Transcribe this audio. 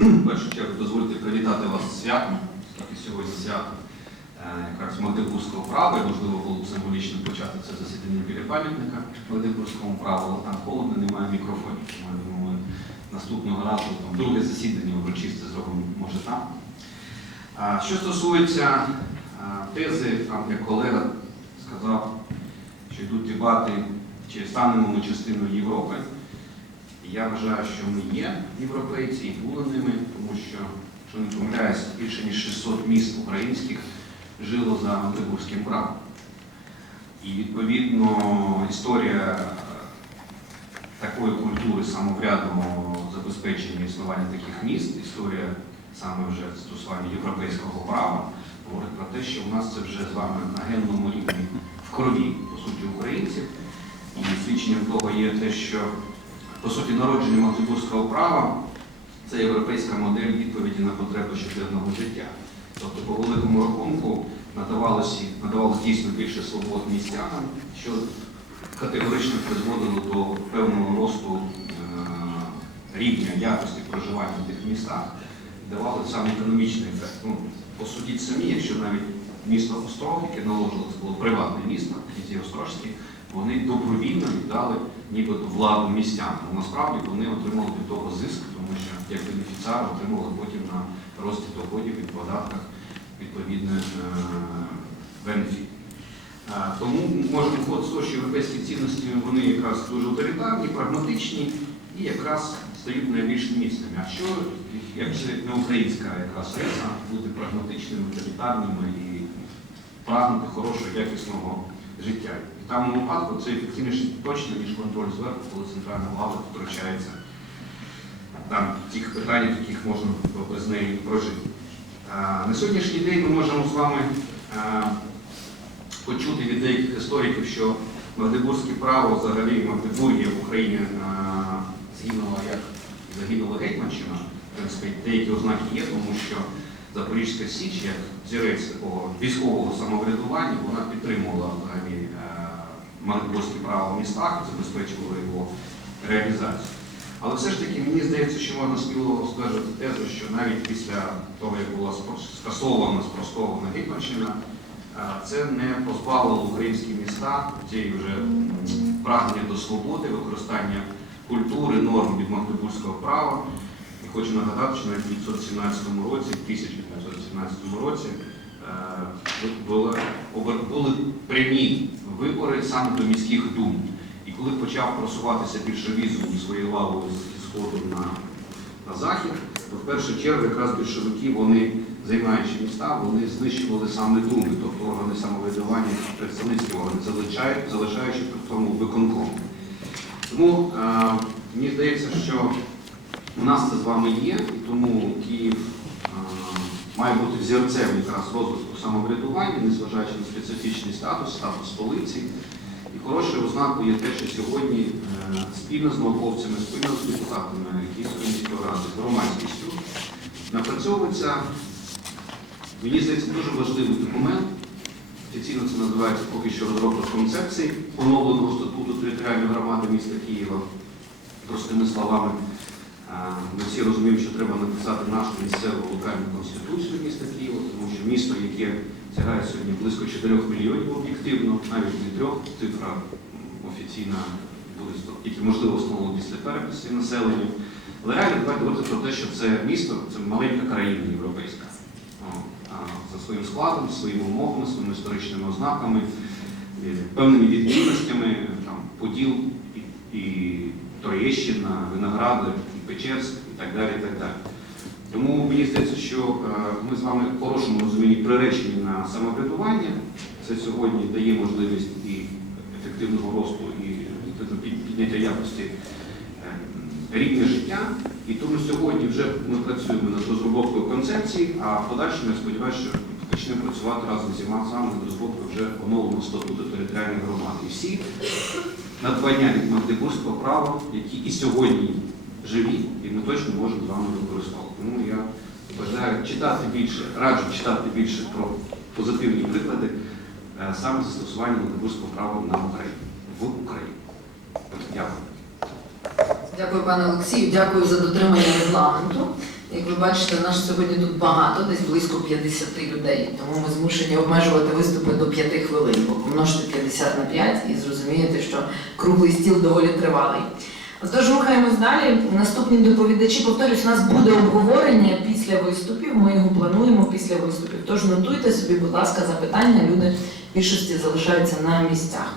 Першу чергу дозвольте привітати вас з святом, оскільки сьогодні свято е, якраз Магдебурзького права, і можливо було б символічно почати це засідання біля пам'ятника Магдебурзькому праву, але там холодно, немає мікрофонів. Тому я думаю, наступного разу там, друге засідання урочисте зробимо, може там. Що стосується тези, там як колега сказав, що йдуть дебати, чи станемо ми частиною Європи. Я вважаю, що ми є європейці і були ними, тому що, якщо не помиляюсь, більше ніж 600 міст українських жило за Магдебурзьким правом. І відповідно історія е, такої культури самоврядного забезпечення існування таких міст, історія саме вже застосування європейського права, говорить про те, що у нас це вже з вами на генному рівні в крові, по суті, українців. І свідченням того є те, що по суті народження Магдебурзького права це європейська модель відповіді на потреби щоденного життя. Тобто, по великому рахунку надавалося, надавалося дійсно більше свобод містянам, що категорично призводило до певного росту е, рівня якості проживання в тих містах, давало саме економічний ефект. Ну, посудіть самі, якщо навіть місто Острог, яке наложилось було приватне місто, ті Острожські, вони добровільно віддали нібито владу містянам. Але Насправді вони отримали від того зиск, тому що як бенефіціари отримали потім на рості доходів від податках відповідний е, бенефіт. Е, Тому можемо виходити що європейські цінності вони якраз дуже утилітарні, прагматичні і якраз стають найбільш міцними. А що, як це не українська якраз риса, бути прагматичними, утилітарними і прагнути хорошого, якісного життя. І в даному випадку це ефективніше точно, ніж контроль зверху, коли центральна влада втручається там тих питань, яких можна без неї прожити. На сьогоднішній день ми можемо з вами почути від деяких істориків, що Магдебурзьке право взагалі Магдебургія в Україні згинула як загинула Гетьманщина. В принципі, деякі ознаки є, тому що Запорізька Січ, як зірець такого військового самоврядування, вона підтримувала Магдебурзьке право в містах, забезпечувала його реалізацію. Але все ж таки мені здається, що можна сміло стверджувати тезу, що навіть після того, як була скасована, спростована е, це не позбавило українські міста цієї вже прагнення до свободи, використання культури, норм від Магдебурзького права. І хочу нагадати, що навіть в 1917 році, в 1917 році, е, були прямі вибори саме до міських дум. І коли почав просуватися більшовізм своєю лавою з сходу на, на захід, то в першу чергу якраз більшовики, вони, займаючи міста, вони знищували саме думи, тобто органи самоврядування, представницькі органи, залишаючи, залишаючи при тому виконком. Тому е, мені здається, що у нас це з вами є, тому Київ має бути взірцем якраз розвитку самоврядування, незважаючи на специфічний статус, статус столиці. І хорошою ознакою є те, що сьогодні е, спільно з науковцями, спільно з депутатами Київської міської ради, з громадськістю напрацьовується, мені здається, дуже важливий документ. Офіційно це називається поки що розробка концепції оновленого статуту територіальної громади міста Києва. Простими словами, ми всі розуміємо, що треба написати нашу місцеву локальну конституцію міста Києва, тому що місто, яке сягає сьогодні близько 4 мільйонів об'єктивно, навіть не трьох, цифра офіційна тільки можливо встановлена після перепису населення. Але реально давайте говорити про те, що це місто, це маленька країна європейська. За своїм складом, своїми умовами, своїми історичними ознаками, е, певними відмінностями, там, Поділ Троєщина, Виногради, Печерськ і так далі. І так далі. Тому мені здається, що е, ми з вами в хорошому розумінні приречені на самоврядування. Це сьогодні дає можливість і ефективного росту, і підняття якості е, рівня життя. І тому сьогодні вже ми працюємо над розробкою концепції, а в подальшому я сподіваюся, що почнемо працювати разом з усіма саме над розробкою вже оновленого статуту територіальної громади. І всі надбання від Магдебурзького права, які і сьогодні живі, і ми точно можемо з вами використовувати. Тому я бажаю читати більше, раджу читати більше про позитивні приклади е, саме застосування Магдебурзького права на Україні в Україні. Дякую. Дякую, пане Олексію. Дякую за дотримання регламенту. Як ви бачите, нас сьогодні тут багато, десь близько 50 людей, тому ми змушені обмежувати виступи до 5 хвилин, бо помножте 50 на 5 і зрозумієте, що круглий стіл доволі тривалий. Отож, рухаємось далі. Наступні доповідачі, повторюсь, у нас буде обговорення після виступів. Ми його плануємо після виступів. Тож нотуйте собі, будь ласка, запитання. Люди в більшості залишаються на місцях.